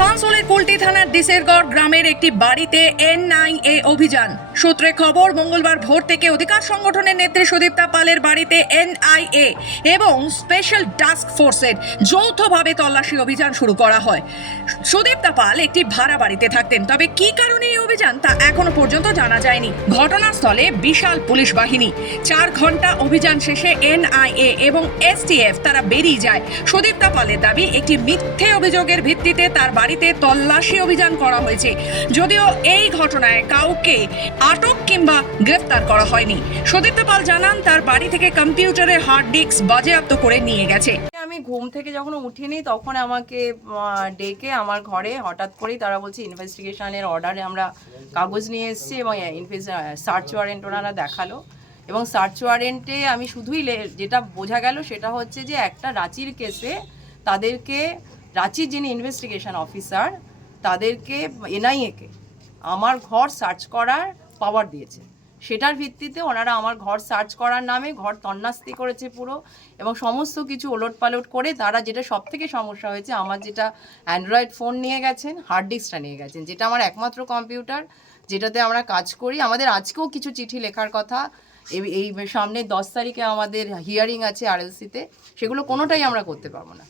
আসানসোলের কুলটি থানার দিসেরগড় গ্রামের একটি বাড়িতে এনআইএ অভিযান। সূত্রে খবর, মঙ্গলবার ভোর থেকে অধিকার সংগঠনের নেত্রী সুদীপ্তা পালের বাড়িতে এনআইএ এবং স্পেশাল টাস্ক ফোর্সের যৌথভাবে তল্লাশি অভিযান শুরু করা হয়। সুদীপ্তা পাল একটি ভাড়া বাড়িতে থাকতেন, তবে কি কারণে এই অভিযান তা এখনো পর্যন্ত জানা যায়নি। ঘটনাস্থলে বিশাল পুলিশ বাহিনী। 4 ঘন্টা অভিযান শেষে এনআইএ এবং এসটিএফ তারা বেরিয়ে যায়। সুদীপ্তা পালের দাবি, একটি মিথ্যে অভিযোগের ভিত্তিতে তার বাড়িতে তল্লাশি অভিযান করা হয়েছে, যদিও এই ঘটনায় কাউকে আটক কিংবা গ্রেফতার করা হয়নি। সুদীপ্তা পাল জানান, তার বাড়ি থেকে কম্পিউটারের হার্ড ডিস্ক বাজেয়াপ্ত করে নিয়ে গেছে। আমি ঘুম থেকে যখন উঠিনি তখন আমাকে ডেকে আমার ঘরে হঠাৎ করেই তারা বলছে ইনভেস্টিগেশনের অর্ডারে আমরা কাগজ নিয়ে এসেছি এবং সার্চ ওয়ারেন্ট ওনারা দেখালো। এবং সার্চ ওয়ারেন্টে আমি শুধুই যেটা বোঝা গেল সেটা হচ্ছে যে একটা রাঁচির কেসে তাদেরকে, রাঁচির যিনি ইনভেস্টিগেশন অফিসার তাদেরকে এনআইএকে আমার ঘর সার্চ করার পাওয়ার দিয়েছে। সেটার ভিত্তিতে ওনারা আমার ঘর সার্চ করার নামে ঘর তন্নাস্তি করেছে পুরো, এবং সমস্ত কিছু ওলটপালট করে তারা, যেটা সব থেকে সমস্যা হয়েছে, আমার যেটা অ্যান্ড্রয়েড ফোন নিয়ে গেছেন, হার্ড ডিস্কটা নিয়ে গেছেন, যেটা আমার একমাত্র কম্পিউটার, যেটাতে আমরা কাজ করি। আমাদের আজকেও কিছু চিঠি লেখার কথা, এই সামনে 10 তারিখে আমাদের হিয়ারিং আছে আরএলসিতে, সেগুলো কোনোটাই আমরা করতে পারবো না।